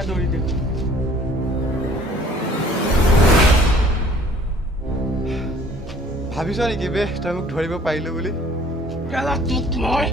এতিয়া দৌৰি দে ভাবিছ নেকি বে তই মোক ধৰিব পাৰিলো বুলি কেলা তোক মই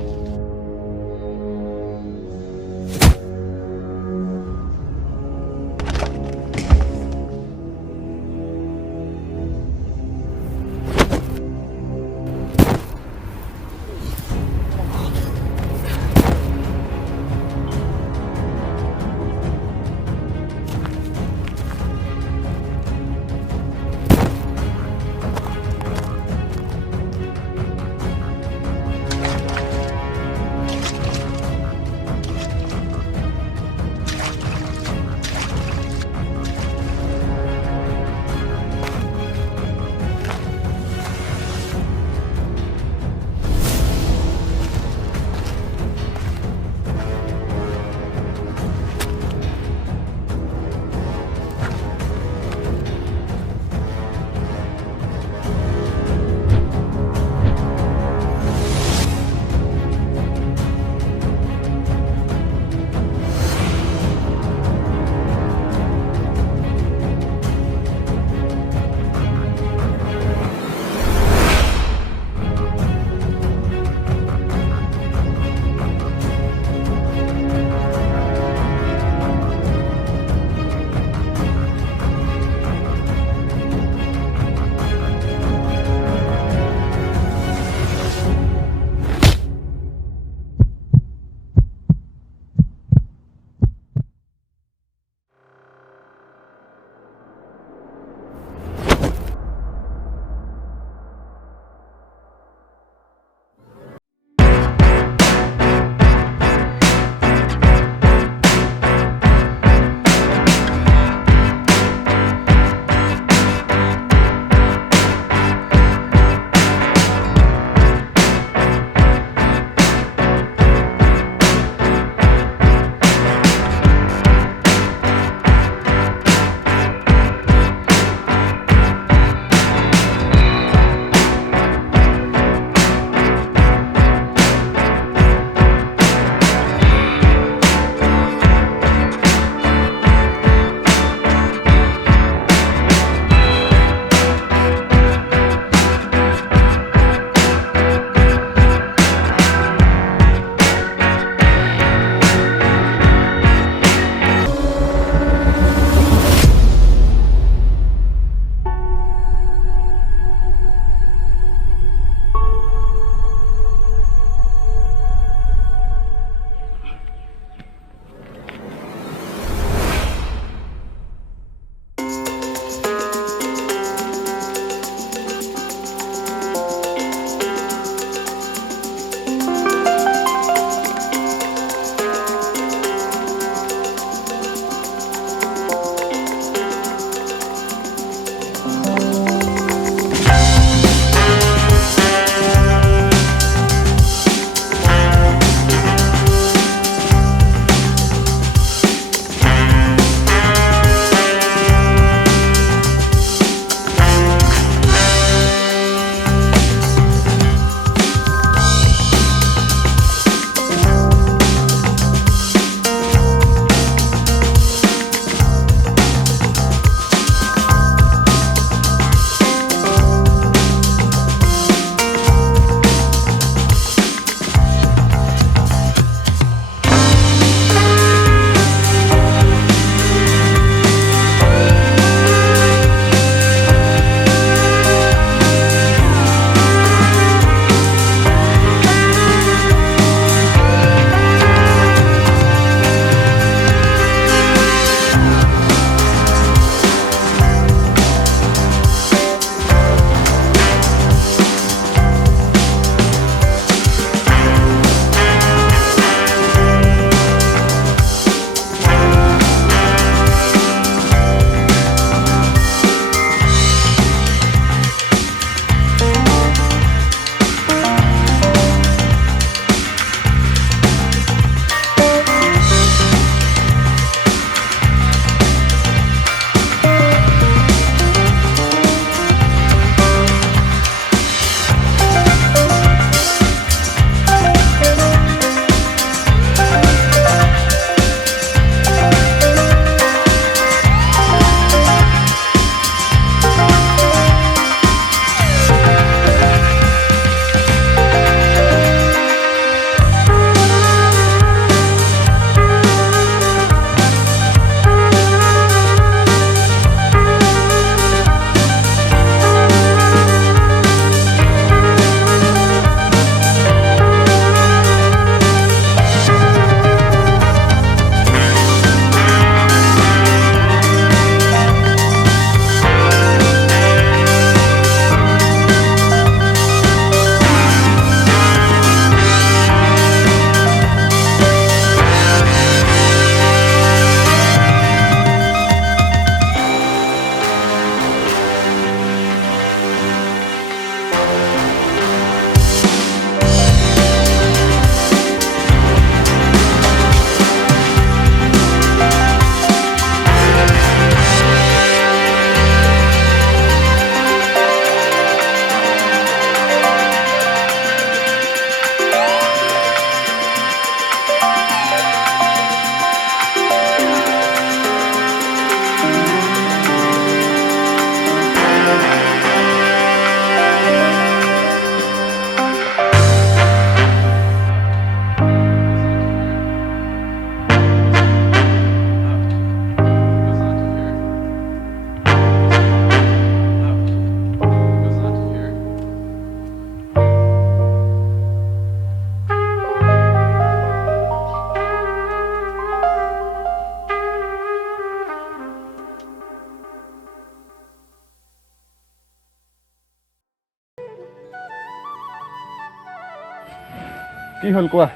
কি হ'ল কোৱা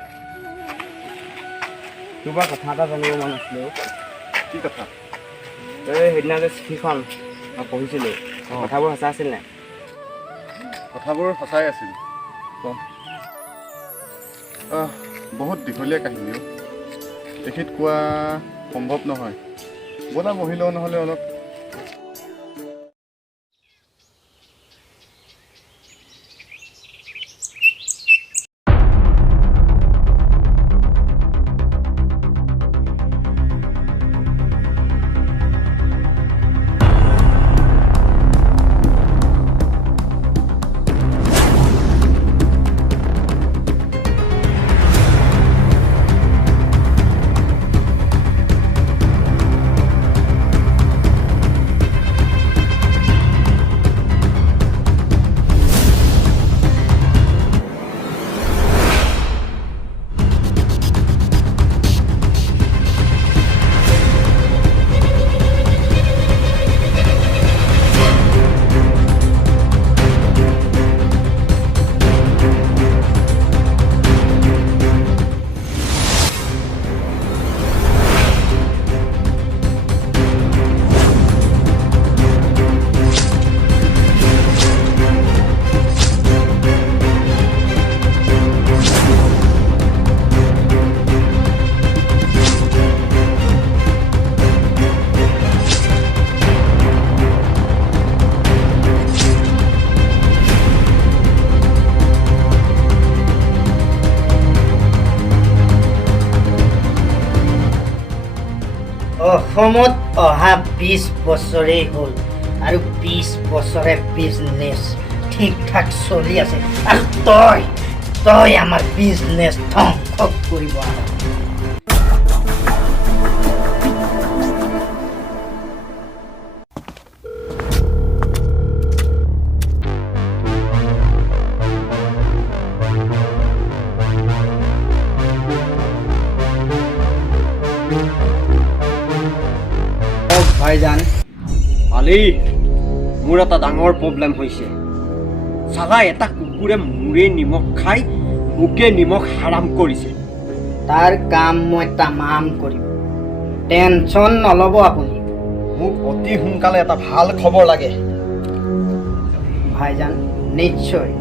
তোমাৰ কথা এটা জানিব মন আছিলে কি কথা সেইদিনা যে চিঠিখন মই পঢ়িছিলোঁ কথাবোৰ সঁচা আছিল নাই কথাবোৰ সঁচাই আছিল বহুত দীঘলীয়া কাহিনী তেখেত কোৱা সম্ভৱ নহয় ব'লা বহিলেও নহ'লে অলপ অসমত অহা 20 বছৰেই হ'ল আৰু 20 বছৰে বিজনেছ ঠিক ঠাক চলি আছে আৰু তই আমাৰ বিজনেছ ধ্বংস কৰিব ভাইজান আলি মোৰ এটা ডাঙৰ প্ৰব্লেম হৈছে চালা এটা কুকুৰে মুৰে নিমখ খাই মোকে নিমখ হাৰাম কৰিছে তাৰ কাম মই তামাম কৰিম টেনশ্যন নল'ব আপুনি মোক অতি সোনকালে এটা ভাল খবৰ লাগে ভাইজান নিশ্চয়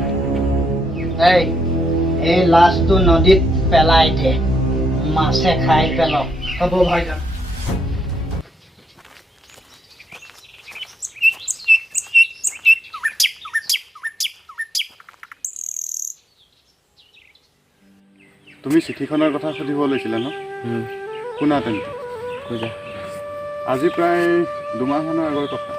এই লাছটো নদীত পেলাই দে মাছে খাই পেলাওক হ'ব ভাইজান তুমি চিঠিখনৰ কথা সুধিব লৈছিলা ন শুনা তেন্তে আজি প্ৰায় 2 মাহমানৰ আগৰ কথা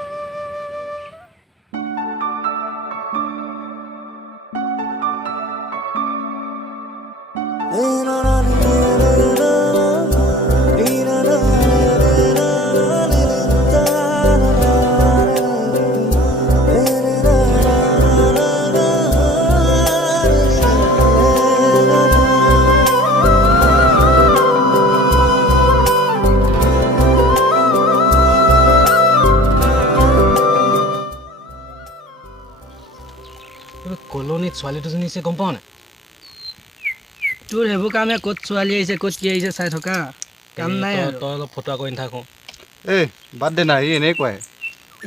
কলনীত ছোৱালী দুজনী আছে গম পাওঁ নাই তোৰ সেইবোৰ কামে ক'ত ছোৱালী আহিছে ক'ত কি আহিছে চাই থকা কাম নাই আৰু তই অলপ ফটোৱা কৰি নাথাকোঁ এই বাদ দে না ই এনেকুৱাই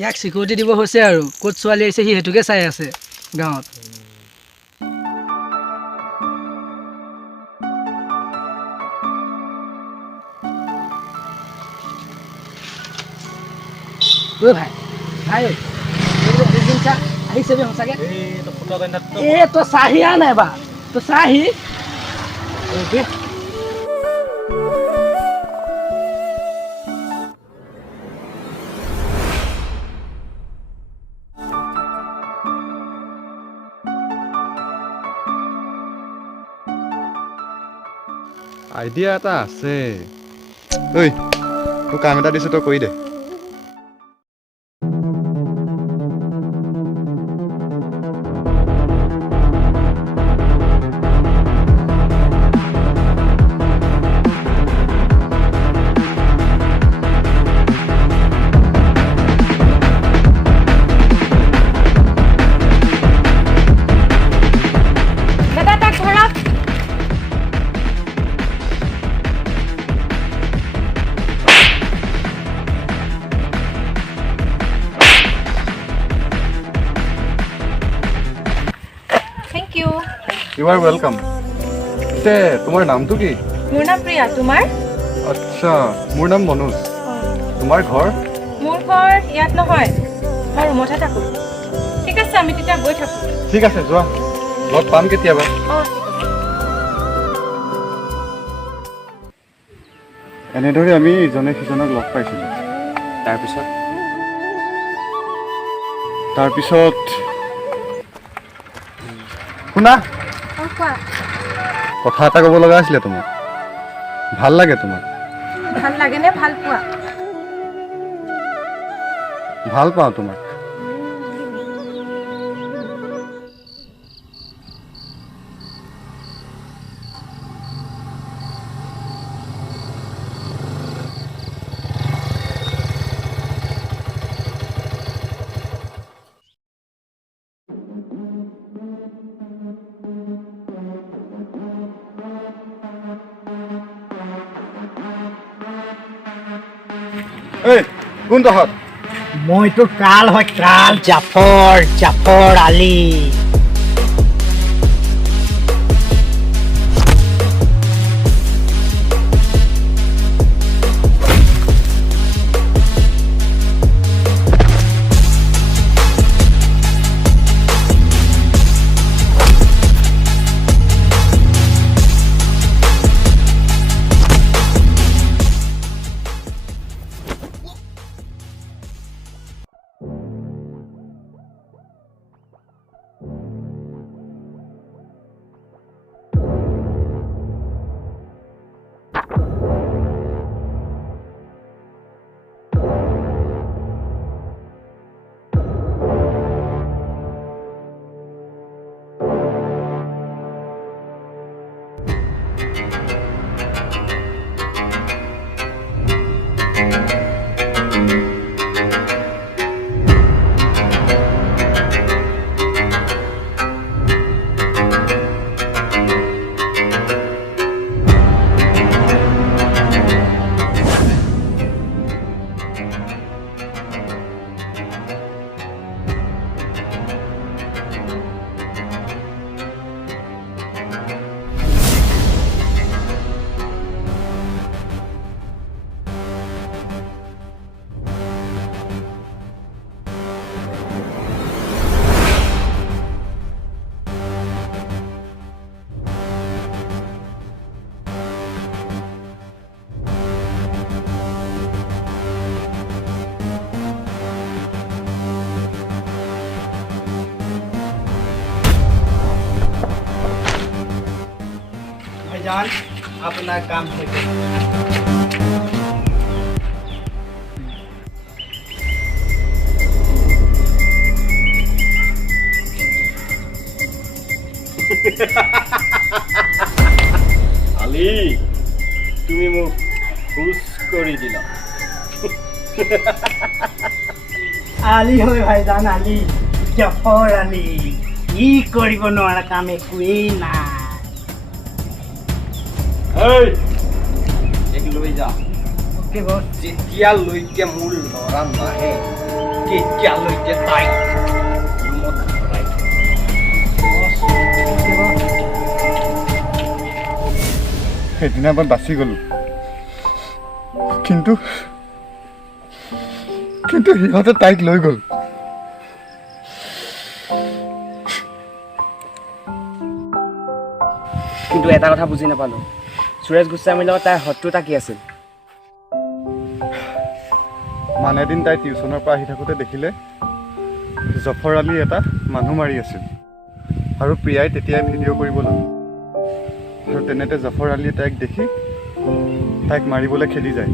ইয়াক চিকিউৰিটি দিব হৈছে আৰু ক'ত ছোৱালী আহিছে সি সেইটোকে চাই আছে গাঁৱত ঐ ভাই আহিছে সঁচাকে তই চাহি আ নাই বা তই চাহি আইডিয়া এটা আছে ঐ তোক কাম এটা দিছোঁ তই কৰি দে ইউ আৰ ৱেলকাম। পিছে তোমাৰ নামটো কি? মোৰ নাম প্ৰিয়া, তোমাৰ? আচ্ছা, মোৰ নাম মনোজ। তোমাৰ ঘৰ? মোৰ ঘৰ ইয়াত নহয়, মই ৰুমতহে থাকোঁ। ঠিক আছে, আমি তেতিয়া গৈ থাকোঁ। ঠিক আছে, যোৱা, লগ পাম কেতিয়াবা। এনেদৰে আমি ইজনে সিজনক লগ পাইছিলোঁ। তাৰপিছত শুনা, কথা এটা ক'ব লগা আছিলে তোমাক। ভাল লাগে তোমাক? ভাল লাগেনে ভাল পোৱা? ভাল পাওঁ তোমাক। এই কোন তহঁত? মইতো কাল হয়, কাল জাফৰ আলী। ভাইজান, আপোনাৰ কাম হৈ গ'ল। আলি, তুমি মোক খুশ কৰি দিলা। আলী হয় ভাইজান, আলী, জাফৰ আলী। ই কৰিব নোৱাৰা কাম একোৱেই নাই। লৈ যা। অ'কে বছ। যেতিয়ালৈকে মোৰ ল'ৰা নাহে তেতিয়ালৈকে তাই ৰুমত ভৰাই থৈ। সেইদিনা মই বাচি গ'লোঁ, কিন্তু সিহঁতে তাইক লৈ গ'ল। কিন্তু এটা কথা বুজি নাপালোঁ, সুৰেশ গোস্বামীৰ লগত তাইৰ শত্ৰুতা কি আছিল? মানে এদিন তাই টিউচনৰ পৰা আহি থাকোঁতে দেখিলে জফৰ আলী এটা মানুহ মাৰি আছিল, আৰু প্ৰিয়াই তেতিয়াই ভিডিঅ' কৰিব ল'লে। আৰু তেনেতে জফৰ আলীয়ে তাইক দেখি তাইক মাৰিবলৈ খেলি যায়,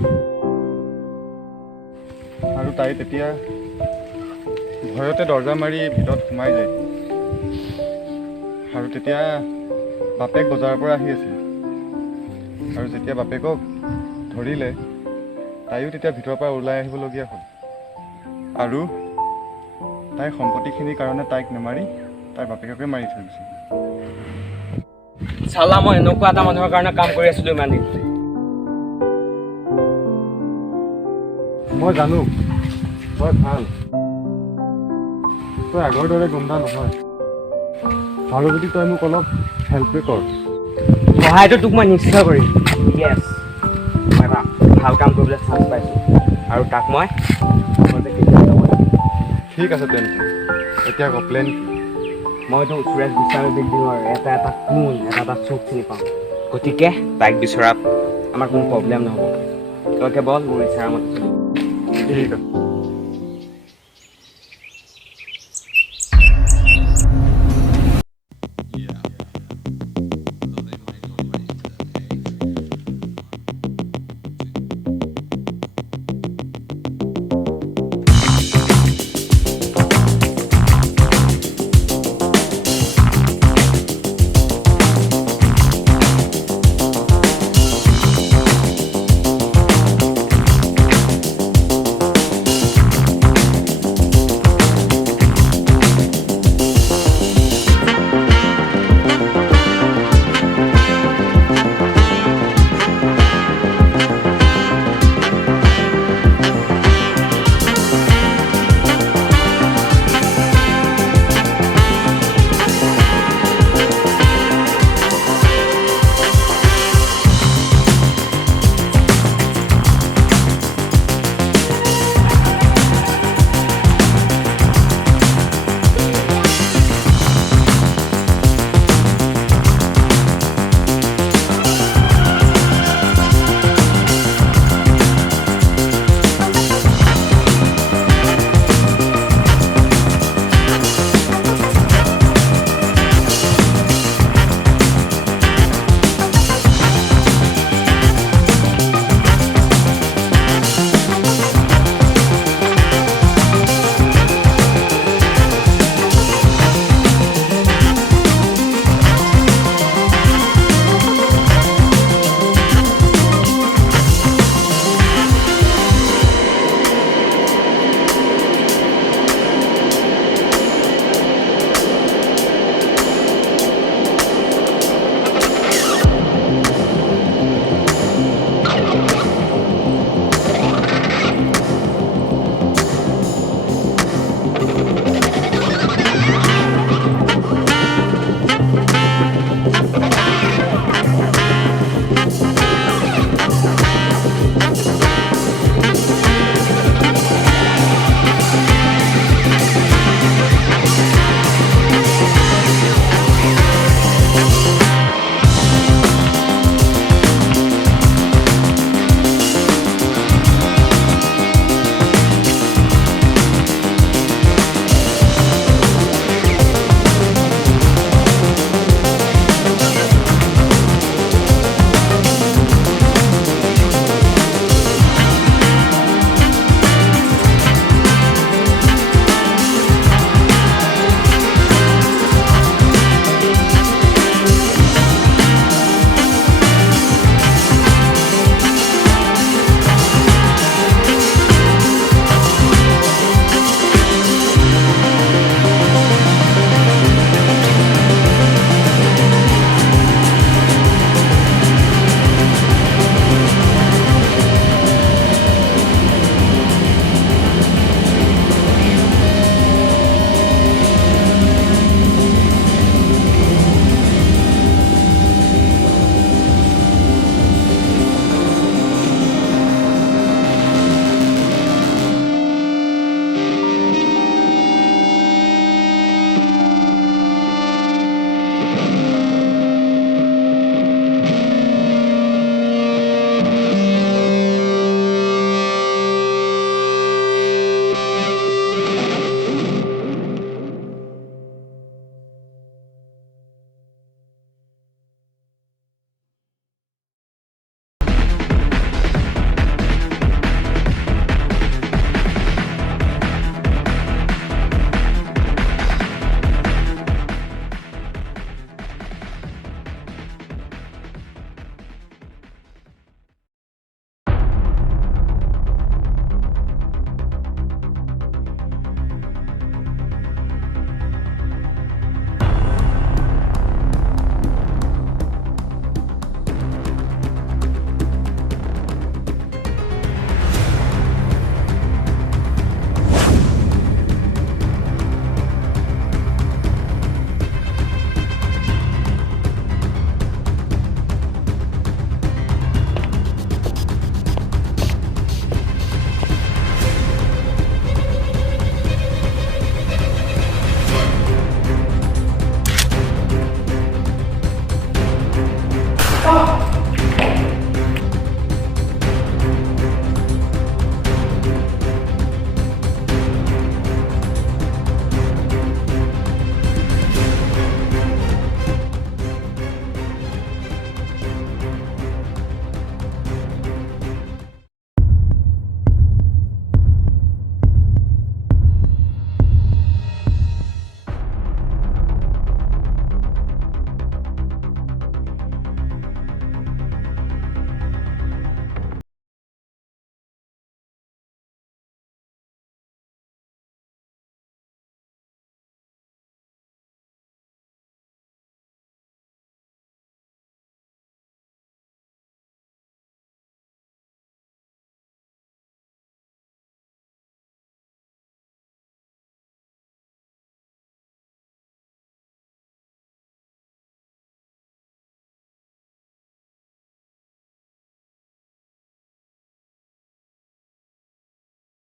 আৰু তাই তেতিয়া ভয়তে দৰজা মাৰি ভিতৰত সোমাই যায়। আৰু তেতিয়া বাপেক বজাৰৰ পৰা আহি আছিল, আৰু যেতিয়া বাপেকক ধৰিলে তাইও তেতিয়া ভিতৰৰ পৰা ওলাই আহিবলগীয়া হ'ল, আৰু তাইৰ সম্পত্তিখিনিৰ কাৰণে তাইক নেমাৰি তাইৰ বাপেককে মাৰি থৈ গৈছিল। চালা, মই এনেকুৱা এটা মানুহৰ কাৰণে কাম কৰি আছিলোঁ ইমান দিন। মই জানো তই ভাল, তই আগৰ দৰে গুণ্ডা নহয়। পাৰ যদি তই মোক অলপ হেল্পে কৰ সহায়টো তোক মই নিশ্চয় কৰিম য়েছ মই এটা ভাল কাম কৰিবলৈ চান্স পাইছোঁ আৰু তাক মই কেতিয়াও যাব লাগিব ঠিক আছে তেন্তে এতিয়া আকৌ প্লেন কি মইতো সুৰেশ বিচাৰি দিওঁ আৰু এটা এটা কোন এটা চুক চিনি পাওঁ গতিকে তাইক বিচৰাত আমাৰ কোনো প্ৰব্লেম নহ'ব তই কেৱল মোৰ ইচ্ছাৰ মতে ঠিক আছে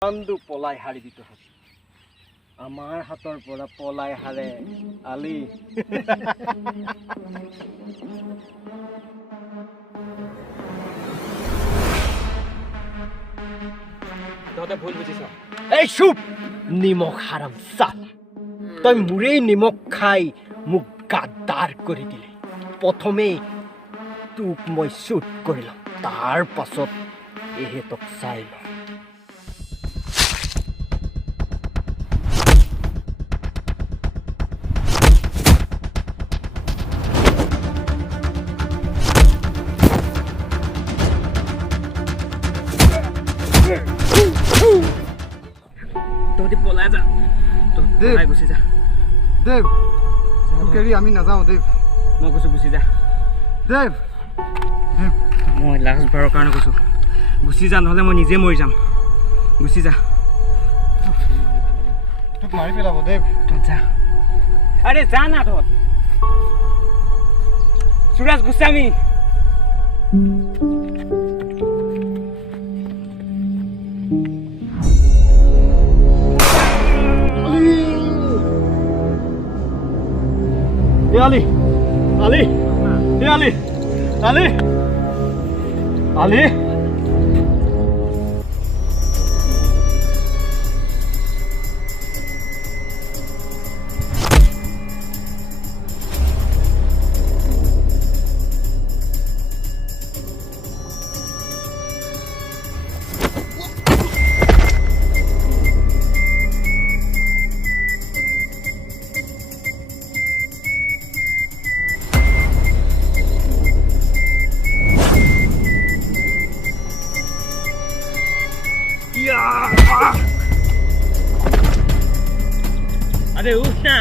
আন্দু পলাই হাৰিবি তহঁতি আমাৰ হাতৰ পৰা পলাই হাৰে আলি তহঁতে ভুল বুজিছ এই চুপ নিমখ হাৰাম চালা তই মোৰেই নিমখ খাই মোক গাদ্দাৰ কৰি দিলে প্ৰথমে তোক মই শ্বুট কৰি ল'ম তাৰ পাছত এহেঁতক চাই ল'ম তহঁতি পলাই যা দেৱ পলাই গুচি যা দেৱ তোক এৰি আমি নাযাওঁ দেৱ মই কৈছোঁ গুচি যা দেৱ দেৱ মই লাষ্ট বাৰৰ কাৰণে কৈছোঁ গুচি যা নহ'লে মই নিজে মৰি যাম গুচি যা তোক মাৰি পেলাব দেৱ তহঁত যা আৰে যা না তহঁত সুৰাজ Goswami Ali, Ali, Ali, Ali, Ali. अरे उठ ना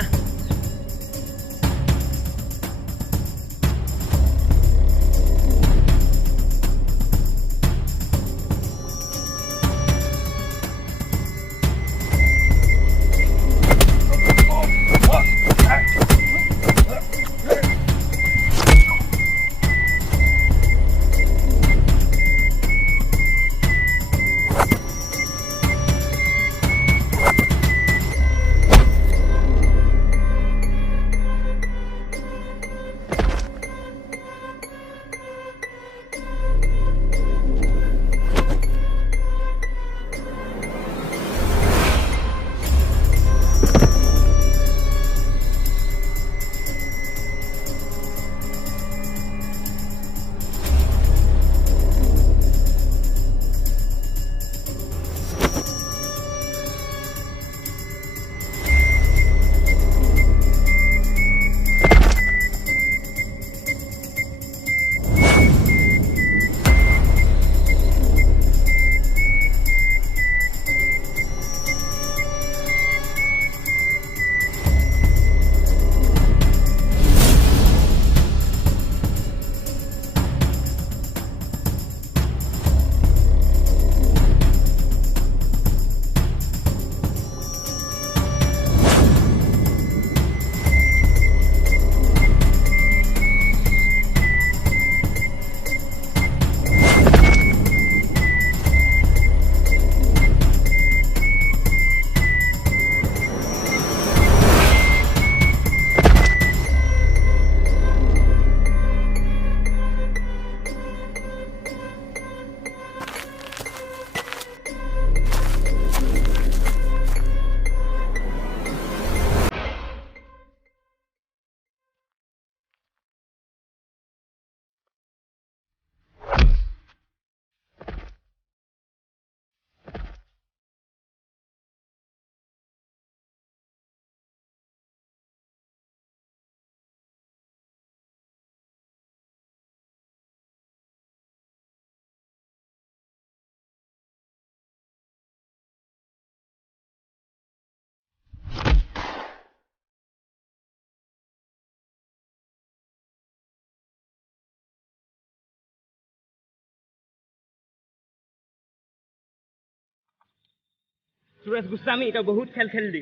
সুৰেশ গোস্বামী তই বহুত খেল খেলিলি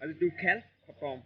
আজি তোৰ খেল খতম